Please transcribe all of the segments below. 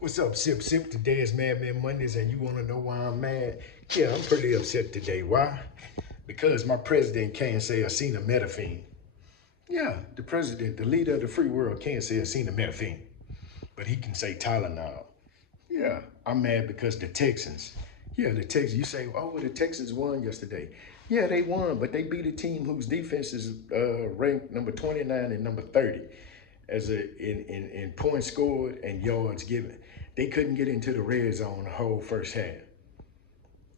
What's up, Sip Sip? Today is Madman Mondays, and you want to know why I'm mad? Yeah, I'm pretty upset today. Why? Because my president can't say acetaminophen. Yeah, the president, the leader of the free world, can't say acetaminophen, but he can say Tylenol. Yeah, I'm mad because the Texans. Yeah, the Texans. You say, oh, the Texans won yesterday. Yeah, they won, but they beat a team whose defense is ranked number 29 and number 30 in points scored and yards given. They couldn't get into the red zone the whole first half.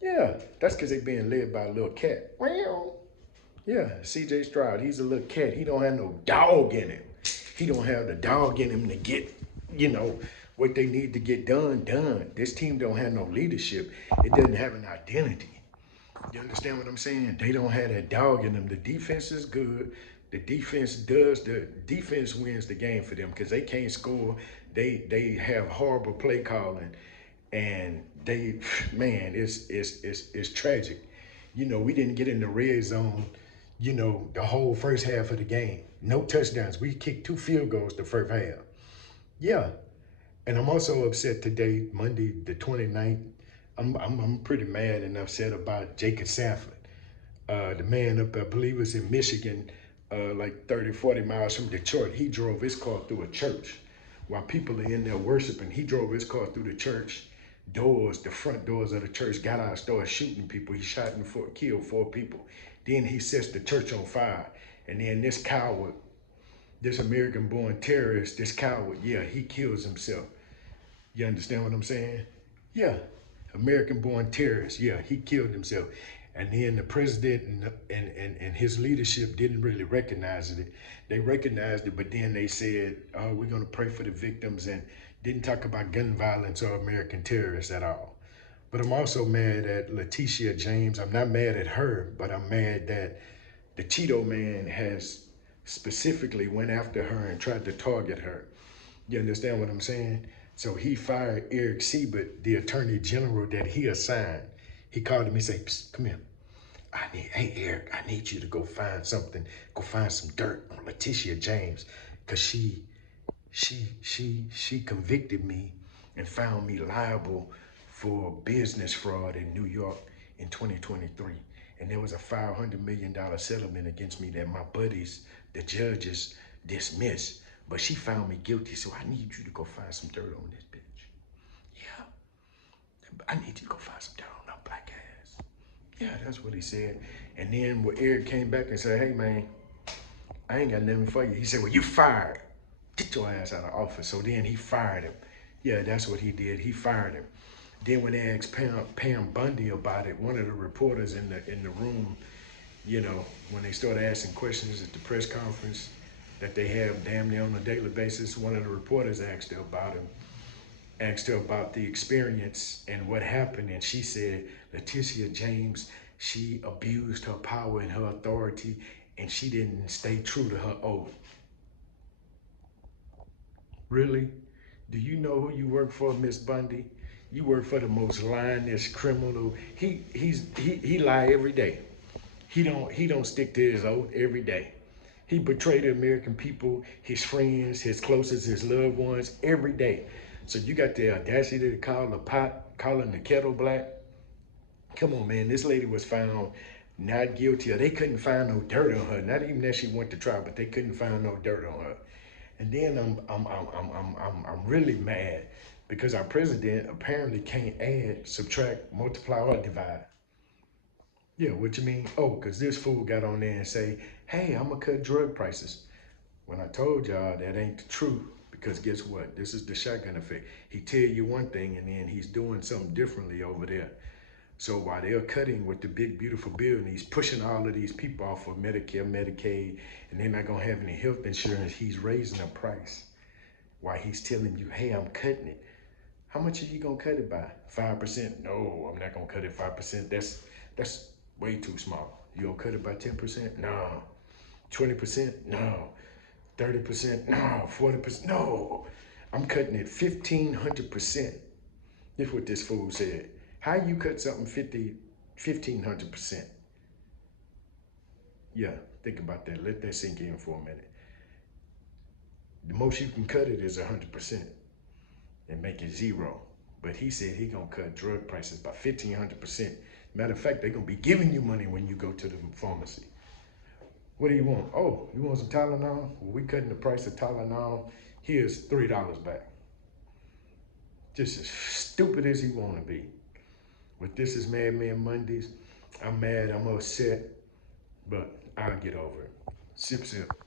Yeah, that's because they being led by a little cat. Meow. Yeah, C.J. Stroud, he's a little cat. He don't have no dog in him. He don't have the dog in him to get, you know, what they need to get done. This team don't have no leadership. It doesn't have an identity. You understand what I'm saying? They don't have that dog in them. The defense is good. The defense wins the game for them because they can't score. They have horrible play calling, and they, man, it's tragic. You know, we didn't get in the red zone, the whole first half of the game. No touchdowns. We kicked 2 field goals the first half. Yeah. And I'm also upset today, Monday the 29th. I'm pretty mad and upset about Jacob Sanforn. The man up, I believe, was in Michigan, like 30, 40 miles from Detroit. He drove his car through a church while people are in there worshiping. He drove his car through the church doors, the front doors of the church, got out, started shooting people. He shot and killed 4 people. Then he sets the church on fire. And then this coward, this American-born terrorist, this coward, yeah, he kills himself. You understand what I'm saying? Yeah, American-born terrorist. Yeah, he killed himself. And then the president and his leadership didn't really recognize it. They recognized it, but then they said, oh, we're going to pray for the victims, and didn't talk about gun violence or American terrorists at all. But I'm also mad at Letitia James. I'm not mad at her, but I'm mad that the Cheeto man has specifically went after her and tried to target her. You understand what I'm saying? So he fired Eric Sebert, the attorney general that he assigned. He called him, he said, "Psst, come here. Hey Eric, I need you to go find something, go find some dirt on Letitia James, cause she convicted me and found me liable for business fraud in New York in 2023. And there was a $500 million settlement against me that my buddies, the judges, dismissed. But she found me guilty, so I need you to go find some dirt on this bitch. Yeah, I need you to go find some dirt on that black ass. Yeah, that's what he said. And then when Eric came back and said, hey man, I ain't got nothing for you. He said, well, you fired. Get your ass out of office. So then he fired him. Yeah, that's what he did. He fired him. Then when they asked Pam Bondi about it, one of the reporters in the room, when they started asking questions at the press conference that they have damn near on a daily basis, one of the reporters asked her about the experience and what happened, and she said, Letitia James, she abused her power and her authority, and she didn't stay true to her oath. Really? Do you know who you work for, Miss Bundy? You work for the most lioness criminal. He lie every day. He don't stick to his oath every day. He betrayed the American people, his friends, his closest, his loved ones every day. So you got the audacity to call the pot, calling the kettle black. Come on, man. This lady was found not guilty. Or they couldn't find no dirt on her. Not even that she went to trial, but they couldn't find no dirt on her. And then I'm really mad because our president apparently can't add, subtract, multiply, or divide. Yeah, what you mean? Oh, because this fool got on there and say, hey, I'm going to cut drug prices. When I told y'all that ain't the truth, because guess what? This is the shotgun effect. He tell you one thing and then he's doing something differently over there. So while they're cutting with the big, beautiful bill and he's pushing all of these people off of Medicare, Medicaid, and they're not going to have any health insurance, he's raising the price. While he's telling you, hey, I'm cutting it. How much are you going to cut it by? 5%? No, I'm not going to cut it 5%. That's way too small. You going to cut it by 10%? No. 20%? No. 30%? No. 40%? No. I'm cutting it 1,500%. That's what this fool said. How you cut something 1,500%? Yeah, think about that. Let that sink in for a minute. The most you can cut it is 100%. and make it zero. But he said he gonna cut drug prices by 1,500%. Matter of fact, they're gonna be giving you money when you go to the pharmacy. What do you want? Oh, you want some Tylenol? Well, we cutting the price of Tylenol. Here's $3 back. Just as stupid as he wanna be. But this is Madman Mondays. I'm mad, I'm upset, but I'll get over it. Sip, sip.